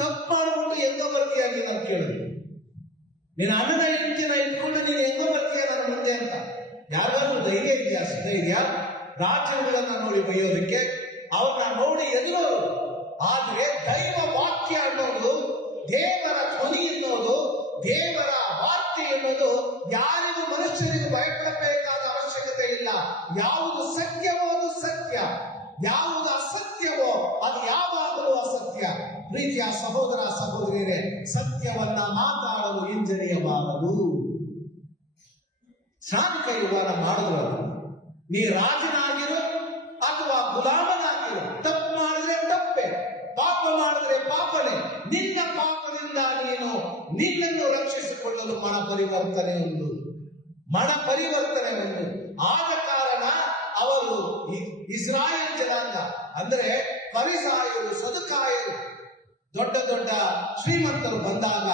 ತಪ್ಪು ಮಾಡ್ಬಿಟ್ಟು ಹೆಂಗೋ ಬರ್ತೀಯ ನೀನು ಅಂತ ಕೇಳಿದ್ರು. ನೀನು ಅಣ್ಣನ ಹೆಂಡತಿನ ಇಟ್ಕೊಂಡು ನೀನು ಹೆಂಗೋ ಬರ್ತೀಯ ನನ್ನ ಮುಂದೆ ಅಂತ. ಯಾರಿಗಾದ್ರೂ ಧೈರ್ಯ ಇದೆಯಾ, ಸಿದ್ಧೈರ್ಯ ರಾಜ್ಯಗಳನ್ನ ನೋಡಿ ಬೈಯೋದಕ್ಕೆ? ಅವ್ರನ್ನ ನೋಡಿ ಎದುರೋರು. ಆದ್ರೆ ದೈವ ವಾಕ್ಯ ಅನ್ನೋದು, ದೇವರ ಧ್ವನಿ ಎನ್ನುವುದು, ದೇವರ ವಾರ್ತೆ ಎನ್ನುವುದು ಯಾರಿಗೂ ಮನುಷ್ಯರಿಗೂ ಭಯಪಡಬೇಕಾದ ಅವಶ್ಯಕತೆ ಇಲ್ಲ. ಯಾವುದು ಸತ್ಯವೋ ಅದು ಸತ್ಯ, ಯಾವುದು ಅಸತ್ಯವೋ ಅದು ಯಾವಾಗಲೂ ಅಸತ್ಯ. ಪ್ರೀತಿಯ ಸಹೋದರ ಸಹೋದರಿಯರೇ, ಸತ್ಯವನ್ನ ಮಾತಾಡಲು ಹಿಂಜರಿಯಬಾರದು. ಸ್ನಾನಿಕ ಯೌವನ ಮಾಡಿದ್ರು, ನೀ ರಾಜನಾಗಿರು ಅಥವಾ ಗುಲಾಮನಾಗಿರು, ತಪ್ಪು ಮಾಡಿದ್ರೆ ತಪ್ಪೆ, ಪಾಪ ಮಾಡಿದ್ರೆ ಪಾಪನೇ. ನಿನ್ನ ಪಾಪದಿಂದ ನೀನು ನಿನ್ನನ್ನು ರಕ್ಷಿಸಿಕೊಳ್ಳಲು ಮನ ಪರಿವರ್ತನೆ ಒಂದು. ಆದ ಕಾರಣ ಅವರು ಇಸ್ರಾಯೇಲ್ ಜನಾಂಗ ಅಂದ್ರೆ ಫರಿಸಾಯರು, ಸದುಕಾಯರು, ದೊಡ್ಡ ದೊಡ್ಡ ಶ್ರೀಮಂತರು ಬಂದಾಗ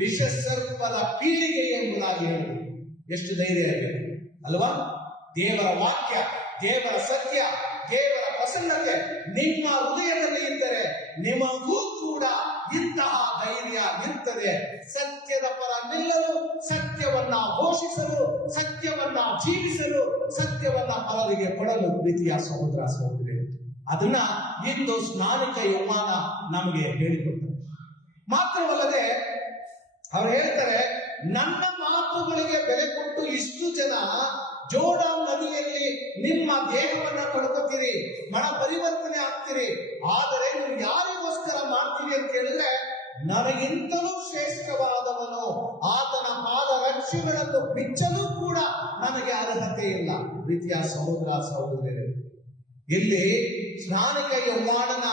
ವಿಷ ಸರ್ಪದ ಪೀಳಿಗೆ ಎಂಬುದಾಗಿ ಹೇಳಿದರು. ಎಷ್ಟು ಧೈರ್ಯ ಇದೆ ಅಲ್ವಾ? ದೇವರ ವಾಕ್ಯ, ದೇವರ ಸತ್ಯ, ದೇವರ ಪ್ರಸನ್ನತೆ ನಿಮ್ಮ ಹೃದಯದಲ್ಲಿ ಇದ್ದರೆ ನಿಮಗೂ ಕೂಡ ಇಂತಹ ಧೈರ್ಯ ಇರ್ತದೆ. ಸತ್ಯದ ಪರ ನಿಲ್ಲಲು, ಸತ್ಯವನ್ನ ಘೋಷಿಸಲು, ಸತ್ಯವನ್ನ ಜೀವಿಸಲು, ಸತ್ಯವನ್ನ ಪರರಿಗೆ ಕೊಡಲು. ಪ್ರೀತಿಯ ಸಹೋದರ ಸಹೋದರಿಯರು, ಅದನ್ನ ಇಂದು ಸ್ನಾನಿಕ ಯೌವನ ನಮಗೆ ಹೇಳಿಕೊಡ್ತಾರೆ. ಮಾತ್ರವಲ್ಲದೆ ಅವ್ರು ಹೇಳ್ತಾರೆ, ನನ್ನ ಮಾತುಗಳಿಗೆ ಬೆಲೆ ಕೊಟ್ಟು ಇಷ್ಟು ಜನ ಜೋರ್ಡಾನ್ ನದಿಯಲ್ಲಿ ನಿಮ್ಮ ದೇಹವನ್ನ ಕಳ್ಕೊತೀರಿ, ಮನ ಪರಿವರ್ತನೆ ಆಗ್ತೀರಿ. ಆದರೆ ನೀವು ಯಾರಿಗೋಸ್ಕರ ಮಾಡ್ತೀರಿ ಅಂತ ಹೇಳಿದ್ರೆ, ನನಗಿಂತಲೂ ಶ್ರೇಷ್ಠವಾದವನು ಆತನ ಪಾದ ರಕ್ಷೆಗಳನ್ನು ಬಿಚ್ಚಲು ಕೂಡ ನನಗೆ ಅರ್ಹತೆ ಇಲ್ಲ. ಪ್ರೀತಿಯ ಸಹೋದರ ಸಹೋದರಿಯರೇ, ಇಲ್ಲಿ ಸ್ನಾನಿಕ ಯೌವನನ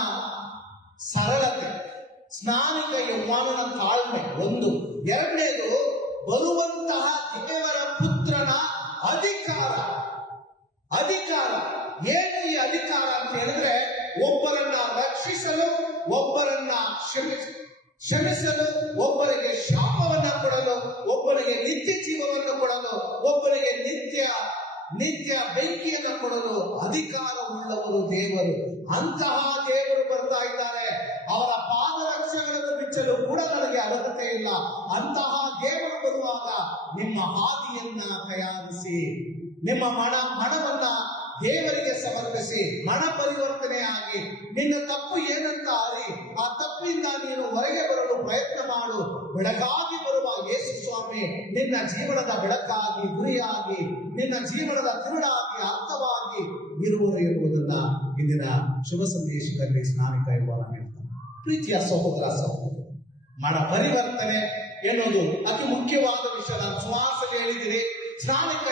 ಸರಳತೆ, ಸ್ನಾನಿಕ ಯೌವನನ ತಾಳ್ಮೆ ಒಂದು. ಎರಡನೇದು, ಬರುವಂತಹ ದೇವರ ಪುತ್ರನ ಅಧಿಕಾರ. ಏನು ಈ ಅಧಿಕಾರ ಅಂತ ಹೇಳಿದ್ರೆ, ಒಬ್ಬರನ್ನ ರಕ್ಷಿಸಲು, ಒಬ್ಬರನ್ನ ಕ್ಷಮಿಸಲು, ಒಬ್ಬರಿಗೆ ಶಾಪವನ್ನ ಕೊಡಲು, ಒಬ್ಬರಿಗೆ ನಿತ್ಯ ಜೀವವನ್ನು ಕೊಡಲು, ಒಬ್ಬರಿಗೆ ನಿತ್ಯ ಬೆಂಕಿಯನ್ನು ಕೊಡಲು ಅಧಿಕಾರವುಳ್ಳವರು ದೇವರು. ಅಂತಹ ದೇವರು ಬರ್ತಾ ಇದ್ದಾರೆ. ಅವರ ಪಾದರಕ್ಷೆಗಳನ್ನು ಬಿಚ್ಚಲು ಕೂಡ ನನಗೆ ಅರ್ಹತೆ ಇಲ್ಲ. ಅಂತಹ ದೇವರು ಬರುವಾಗ ನಿಮ್ಮ ಹಾದಿಯನ್ನ ತಯಾರಿಸಿ, ನಿಮ್ಮ ಮನವನ್ನ ದೇವರಿಗೆ ಸಮರ್ಪಿಸಿ, ಮನ ಪರಿವರ್ತನೆ ಆಗಿ, ನಿನ್ನ ತಪ್ಪು ಏನಂತ ಅರಿ, ಆ ತಪ್ಪಿಂದ ನೀನು ಹೊರಗೆ ಬರಲು ಪ್ರಯತ್ನ ಮಾಡು. ಬೆಳಗಾಗಿ ಬರುವ ಯೇಸು ಸ್ವಾಮಿ ನಿನ್ನ ಜೀವನದ ಬೆಳಕಾಗಿ, ಗುರಿಯಾಗಿ, ನಿನ್ನ ಜೀವನದ ತಿರುಳಾಗಿ, ಅರ್ಥವಾಗಿ ಇರುವುದನ್ನ ಇಂದಿನ ಶುಭ ಸಂದೇಶದಲ್ಲಿ ಸ್ನಾನಿಕ ಯೌವನ ಹೇಳ್ತಾನೆ. ಪ್ರೀತಿಯ ಸಹೋದರ ಸಹೋದರಿ, ಮನ ಪರಿವರ್ತನೆ ಎನ್ನುವುದು ಅತಿ ಮುಖ್ಯವಾದ ವಿಷಯ. ನಾನು ಸುವಾಸನೆ ಹೇಳಿದ್ದೀನಿ. ಸ್ನಾನಿಕ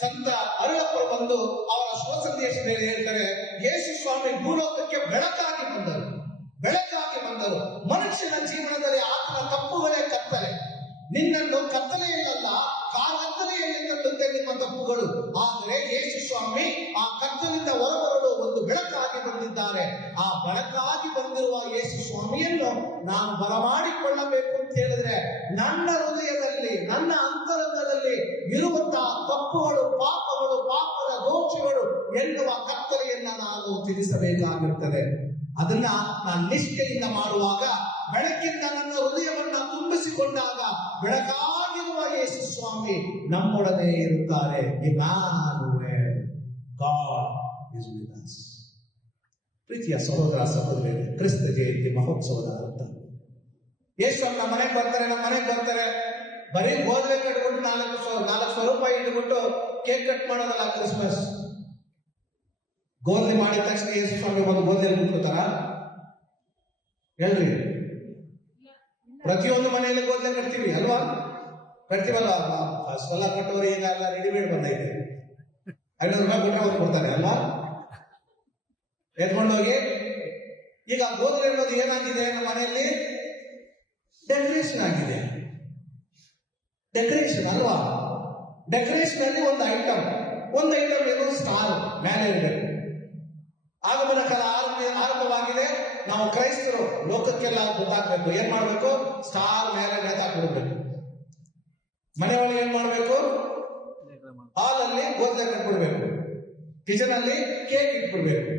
ಸಂತ ಅರುಳಪ್ಪರು ಬಂದು ಅವರ ಶುಭ ಸಂದೇಶದಲ್ಲಿ ಹೇಳ್ತಾರೆ, ಯೇಸು ಸ್ವಾಮಿ ಭೂಲೋಕಕ್ಕೆ ಬೆಳಕಾಗಿ ಬಂದರು. ಮನುಷ್ಯನ ಜೀವನದಲ್ಲಿ ಆತನ ತಪ್ಪುಗಳೇ ಕತ್ತಲೆ. ನಿನ್ನನ್ನು ಕತ್ತಲೆಯಲ್ಲ, ಕಾಲತ್ತಲೆಯಲ್ಲಿ ತಂದಂತೆ ನಿಮ್ಮ ತಪ್ಪುಗಳು. ಆದರೆ ಯೇಸು ಸ್ವಾಮಿ ಆ ಕತ್ತಲಿಂದ ಹೊರಬರಲು ಒಂದು ಬೆಳಕಾಗಿ ಬಂದಿದ್ದಾರೆ. ಆ ಬೆಳಕಾಗಿ ಬಂದಿರುವ ಯೇಸು ಸ್ವಾಮಿಯನ್ನು ನಾನು ಬರಮಾಡಿಕೊಳ್ಳಬೇಕು ಅಂತ ಹೇಳಿದ್ರೆ, ನನ್ನ ಹೃದಯದಲ್ಲಿ, ನನ್ನ ಅಂತರಂಗದಲ್ಲಿ ಇರುವಂತಹ ತಪ್ಪುಗಳು, ಪಾಪದ ದೋಷಗಳು ಎನ್ನುವ ಕತ್ತಲೆಯನ್ನ ನಾನು ತಿಳಿಸಬೇಕಾಗಿರುತ್ತದೆ. ಅದನ್ನ ನಾನು ನಿಷ್ಠೆಯಿಂದ ಮಾಡುವಾಗ, ಬೆಳಕಿಂದ ನನ್ನ ಹೃದಯವನ್ನ ತುಂಬಿಸಿಕೊಂಡಾಗ, ಬೆಳಕಾಗಿರುವ ಯೇಸು ಸ್ವಾಮಿ ನಮ್ಮೊಡನೆ ಇರುತ್ತಾರೆ. ಇಮ್ಯಾನುವೇಲ್, ಗಾಡ್ ಇಸ್ ವಿತ್ ಅಸ್. ಪ್ರೀತಿಯ ಸಹೋದರ ಸಹೋದರಿಯರೇ, ಕ್ರಿಸ್ತ ಜಯಂತಿ ಮಹೋತ್ಸವದ ಅರ್ಥ. ಯೇಸು ನಮ್ಮ ಮನೆಗೆ ಬರ್ತಾರೆ, ಬರೀ ಗೋಧಿ ಕಟ್ಬಿಟ್ಟು 4,000 ರೂಪಾಯಿ ಇಟ್ಬಿಟ್ಟು ಕೇಕ್ ಕಟ್ ಮಾಡೋದಲ್ಲ ಕ್ರಿಸ್ಮಸ್. ಗೋಧಿ ಮಾಡಿದ ತಕ್ಷಣ ಯೇಸು ಸ್ವಾಮಿ ಬಂದು ಗೋಧಿಯಲ್ಲಿ ಕೂತ್ಕೋತಾರ? ಹೇಳ್ರಿ. ಪ್ರತಿಯೊಂದು ಮನೆಯಲ್ಲಿ ಗೋಧಿ ಕಟ್ತೀವಿ ಅಲ್ವಾ? ಕಟ್ತೀವಲ್ವಾ? ಸ್ವಲ ಕಟ್ಟೋರು ಈಗ ಎಲ್ಲ ರೆಡಿಮೇಡ್ ಬಂದೈತೆ. 500 ರೂಪಾಯಿ ಕೊಟ್ಟರೆ ಅವ್ರು ಕೊಡ್ತಾರೆ ಅಲ್ವಾ? ಎತ್ಕೊಂಡೋಗಿ ಈಗ ಗೋಧಿ ಇರೋದು ಏನಾಗಿದೆ ನಮ್ಮ ಮನೆಯಲ್ಲಿ? ಡೆಕೋರೇಷನ್ ಆಗಿದೆ. ಡೆಕೋರೇಷನ್ ಅಲ್ವಾ? ಡೆಕೋರೇಷನ್ ಅಲ್ಲಿ ಒಂದು ಐಟಮ್ ಏನು? ಸ್ಟಾರ್ ಮೇಲೆ ಇರಬೇಕು. ಆಗಮನ ಕಾಲ ಆರಂಭವಾಗಿದೆ. ನಾವು ಕ್ರೈಸ್ತರು ಲೋಕಕ್ಕೆಲ್ಲ ಗೊತ್ತಾಗ್ಬೇಕು. ಏನ್ ಮಾಡ್ಬೇಕು? ಸ್ಟಾರ್ ಮೇಲೆ ನೇತಾಕ್ಬಿಡ್ಬೇಕು. ಮನೆಯೊಳಗೆ ಏನ್ ಮಾಡ್ಬೇಕು? ಹಾಲಲ್ಲಿ ಗೋಧಿ ಕಟ್ಬಿಡ್ಬೇಕು. ಕಿಚನ್ ಅಲ್ಲಿ ಕೇಕ್ ಇಟ್ಬಿಡ್ಬೇಕು.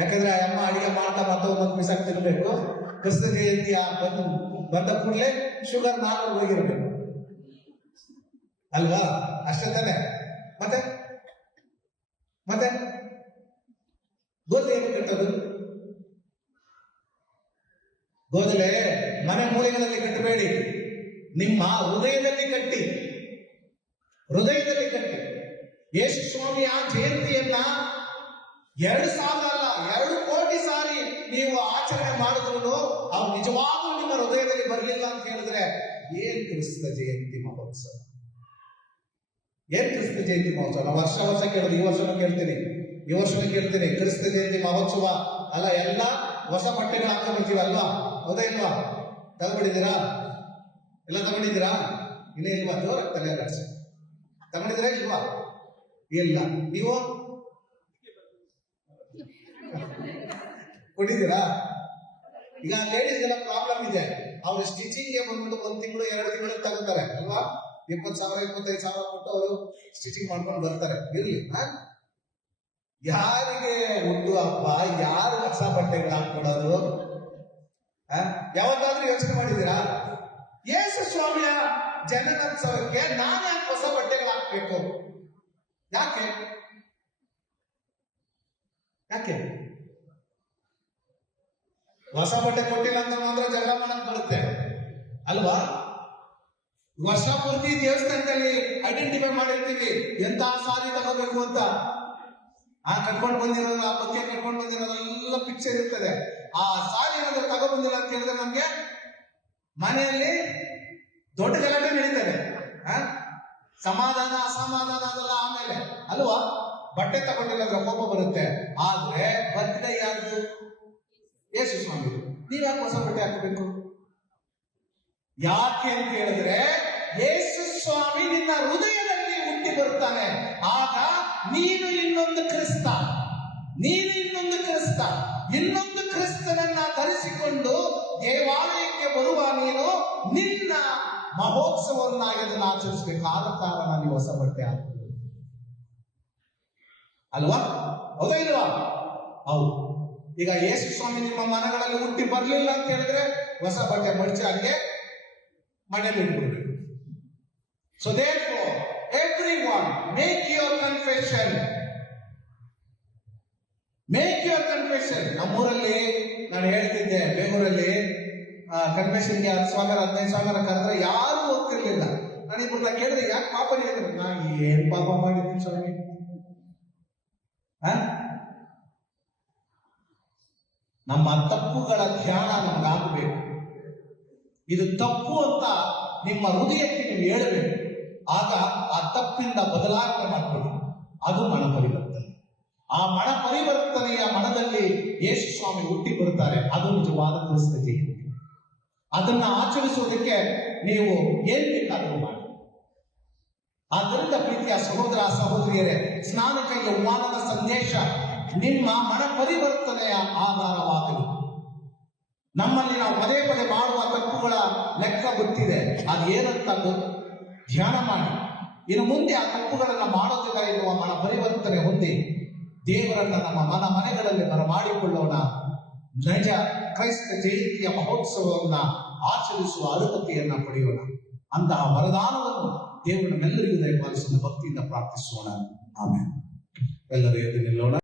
ಯಾಕಂದ್ರೆ ಅಮ್ಮ ಅಡಿಗೆ ಮಾಡ್ತಾ ಒಂದು ಮಿಸಾಕ್ ತಿನ್ಬೇಕು. ಕ್ರಿಸ್ತ ಜಯಂತಿ ಬಂದ ಕೂಡಲೇ ಶುಗರ್ 400 ಹೋಗಿರ್ಬೇಕು ಅಲ್ವಾ? ಅಷ್ಟೇ ತಾನೆ? ಮತ್ತೆ ಗೋಧಿ ಏನು ಕಟ್ಟೋದು? ಗೋಧಲೆ ಮನೆ ಮೂಲೆಗಳಲ್ಲಿ ಕಟ್ಟಬೇಡಿ, ನಿಮ್ಮ ಹೃದಯದಲ್ಲಿ ಕಟ್ಟಿ. ಯೇಸು ಸ್ವಾಮಿಯ ಜಯಂತಿಯನ್ನ 2,000 ಅಲ್ಲ 2 ಕೋಟಿ ಸಾರಿ ನೀವು ಆಚರಣೆ ಮಾಡಿದ್ರು ಅವ್ರು ನಿಜವಾಗ್ಲೂ ನಿಮ್ಮ ಹೃದಯದಲ್ಲಿ ಬರಲಿಲ್ಲ ಅಂತ ಹೇಳಿದ್ರೆ ಏನ್ ಕ್ರಿಸ್ತ ಜಯಂತಿ ಮಹೋತ್ಸವ? ನಾವು ವರ್ಷ ಕೇಳೋದು. ಈ ವರ್ಷನೂ ಕೇಳ್ತೀನಿ ಕ್ರಿಸ್ತ ಜಯಂತಿ ಮಹೋತ್ಸವ ಅಲ್ಲ. ಎಲ್ಲ ಹೊಸ ಬಟ್ಟೆಗಳು ಹಾಕೊಂಡ್ಬರ್ತೀವಿ ಅಲ್ವಾ? ಹೌದಾ ಇಲ್ವಾ? ತಗೊಂಡಿದ್ದೀರಾ? ಎಲ್ಲ ತಗೊಂಡಿದ್ದೀರಾ? ಇನ್ನೇ ಇಲ್ವಾ? ತಲೆ ಕಟ್ಸಿ ತಗೊಂಡಿದ್ದೀರಾ ಇಲ್ವಾ? ಇಲ್ಲ. ನೀವು ಕೊಟ್ಟಿದ್ದೀರಾ? ಈಗ ಲೇಡೀಸ್ ಎಲ್ಲ ಪ್ರಾಬ್ಲಮ್ ಇದೆ. ಅವ್ರು ಸ್ಟಿಚಿಂಗ್ಗೆ ಬಂದ್ಬಿಟ್ಟು 1 ತಿಂಗಳು 2 ತಿಂಗಳು ತಗೋತಾರೆ ಅಲ್ವಾ? 20,000 25,000 ಕೊಟ್ಟು ಅವರು ಸ್ಟಿಚಿಂಗ್ ಮಾಡ್ಕೊಂಡು ಬರ್ತಾರೆ. ಇರ್ಲಿ, ಯಾರಿಗೆ ಹುಟ್ಟು ಹಬ್ಬ, ಯಾರು ಹೊಸ ಬಟ್ಟೆಗಳು ಹಾಕೊಡೋದು? ಯಾವತ್ತಾದ್ರೂ ಯೋಚನೆ ಮಾಡಿದ್ದೀರಾ? ಯೇಸು ಸ್ವಾಮಿಯ ಜನನೋತ್ಸವಕ್ಕೆ ನಾನು ಯಾಕೆ ಹೊಸ ಬಟ್ಟೆಗಳು ಹಾಕ್ಬೇಕು? ಯಾಕೆ ಹೊಸ ಬಟ್ಟೆ ಕೊಟ್ಟಿಲ್ಲ ಅಂತ ಮಾತ್ರ ಜಗಳ ಮಾಡಕ್ ಬರುತ್ತೆ ಅಲ್ವಾ? ವರ್ಷ ಪೂರ್ತಿ ದೇವಸ್ಥಾನದಲ್ಲಿ ಐಡೆಂಟಿಫೈ ಮಾಡಿರ್ತೀವಿ ಎಂತ ಸಾರಿ ತಗೋಬೇಕು ಅಂತ. ಕಟ್ಕೊಂಡು ಬಂದಿರೋದು, ಆ ಬಗ್ಗೆ ಕಟ್ಕೊಂಡು ಬಂದಿರೋದೆಲ್ಲ ಪಿಕ್ಚರ್ ಇರ್ತದೆ. ಆ ಸಾರಿ ಏನಾದ್ರು ತಗೊಬಂದಿಲ್ಲ ಅಂತ ಹೇಳಿದ್ರೆ ನಮ್ಗೆ ಮನೆಯಲ್ಲಿ ದೊಡ್ಡ ಗಲಾಟೆ ನಡೀತದೆ. ಸಮಾಧಾನ ಅಸಮಾಧಾನ ಅದೆಲ್ಲ ಆಮೇಲೆ ಅಲ್ವಾ? ಬಟ್ಟೆ ತಗೊಂಡಿಲ್ಲ ಕೋಪ ಬರುತ್ತೆ. ಆದ್ರೆ ಬರ್ತ್ಡೇ ಯಾರ್ದು? ಯೇಸು ಸ್ವಾಮಿ. ನೀವ್ ಯಾಕೆ ಹೊಸ ಬಟ್ಟೆ ಹಾಕಬೇಕು? ಯಾಕೆ ಅಂತ ಹೇಳಿದ್ರೆ ಯೇಸು ಸ್ವಾಮಿ ನಿನ್ನ ಹೃದಯದಲ್ಲಿ ಹುಟ್ಟಿ ಬರುತ್ತಾನೆ. ಆಗ ನೀನು ಇನ್ನೊಂದು ಕ್ರಿಸ್ತ, ಇನ್ನೊಂದು ಕ್ರಿಸ್ತನನ್ನ ಧರಿಸಿಕೊಂಡು ದೇವಾಲಯಕ್ಕೆ ಬರುವ ನೀನು ನಿನ್ನ ಮಹೋತ್ಸವವನ್ನಾಗಿ ಅದನ್ನು ಆಚರಿಸಬೇಕಾದ ಕಾರಣ ನೀವು ಹೊಸ ಬಟ್ಟೆ ಹಾಕುವುದು ಅಲ್ವಾ? ಹೌದಾ ಇಲ್ವಾ? ಹೌದು. ಈಗ ಯೇಸು ಸ್ವಾಮಿ ನಿಮ್ಮ ಮನೆಗಳಲ್ಲಿ ಹುಟ್ಟಿ ಬರ್ಲಿಲ್ಲ ಅಂತ ಹೇಳಿದ್ರೆ ಹೊಸ ಬಟ್ಟೆ ಮಡಚಿ ಹಂಗೆ ಮನೆಯಲ್ಲಿ ಇಟ್ಬಿಡ್ಬೇಕು. So therefore, everyone make your confession. ನಮ್ಮೂರಲ್ಲಿ ನಾನು ಹೇಳ್ತಿದ್ದೆ, ಬೆಂಗಳೂರಲ್ಲಿ ಕನ್ವೆನ್ಷನ್ಗೆ 10,000-15,000 ಕರೆದ್ರೆ ಯಾರು ಹೋಗ್ತಿರ್ಲಿಲ್ಲ. ನಾನು ಇಬ್ಬರನ್ನ ಕೇಳಿದ್ರೆ ಯಾಕೆ ಪಾಪ ಹೇಳಿದ್ರು? ನಾ ಏನ್ ಪಾಪ ಮಾಡಿದ್ದೀನಿ ಸ್ವಾಮಿ? ನಮ್ಮ ತಪ್ಪುಗಳ ಧ್ಯಾನ ನಮಗಾಗಬೇಕು. ಇದು ತಪ್ಪು ಅಂತ ನಿಮ್ಮ ಹೃದಯಕ್ಕೆ ನೀವು ಹೇಳಬೇಕು. ಆಗ ಆ ತಪ್ಪಿಂದ ಬದಲಾವಣೆ ಮಾಡ್ಕೊಳ್ಳಿ. ಅದು ಮನ ಪರಿವರ್ತನೆ. ಆ ಮನ ಪರಿವರ್ತನೆಯ ಮನದಲ್ಲಿ ಯೇಸು ಸ್ವಾಮಿ ಹುಟ್ಟಿ ಬರುತ್ತಾರೆ. ಅದು ನಿಜವಾದ ಕ್ರಿಸ್ತ ಜಯಂತಿ. ಅದನ್ನ ಆಚರಿಸುವುದಕ್ಕೆ ನೀವು ಏನ್ ಬೇಕಾದರೂ ಮಾಡಿ. ಆದ್ದರಿಂದ ಪ್ರೀತಿಯ ಸಹೋದರ ಸಹೋದರಿಯರೇ, ಸ್ನಾನಕ ಯೌವನದ ಸಂದೇಶ ನಿಮ್ಮ ಮನ ಪರಿವರ್ತನೆಯ ಆಧಾರವಾಗಲಿ. ನಮ್ಮಲ್ಲಿ ನಾವು ಪದೇ ಪದೇ ಮಾಡುವ ತಪ್ಪುಗಳ ಲೆಕ್ಕ ಗೊತ್ತಿದೆ. ಅದೇನಂತ ಧ್ಯಾನ ಮಾಡಿ ಇನ್ನು ಮುಂದೆ ಆ ತಪ್ಪುಗಳನ್ನು ಮಾಡೋದಿಲ್ಲ ಎನ್ನುವ ಮನ ಪರಿವರ್ತನೆ ಹೊಂದಿ ದೇವರನ್ನ ನಮ್ಮ ಮನೆಗಳಲ್ಲಿ ಬರಮಾಡಿಕೊಳ್ಳೋಣ. ನಿಜ ಕ್ರೈಸ್ತ ಜಯಂತಿಯ ಮಹೋತ್ಸವವನ್ನ ಆಚರಿಸುವ ಅರ್ಹತೆಯನ್ನ ಪಡೆಯೋಣ. ಅಂತಹ ವರದಾನವನ್ನು ದೇವರು ನಮ್ಮೆಲ್ಲರಿಗೂ ದಯಪಾಲಿಸಲು ಭಕ್ತಿಯಿಂದ ಪ್ರಾರ್ಥಿಸೋಣ. ಆಮೇಲೆ ಎಲ್ಲರೂ ಎದ್ದು ನಿಲ್ಲೋಣ.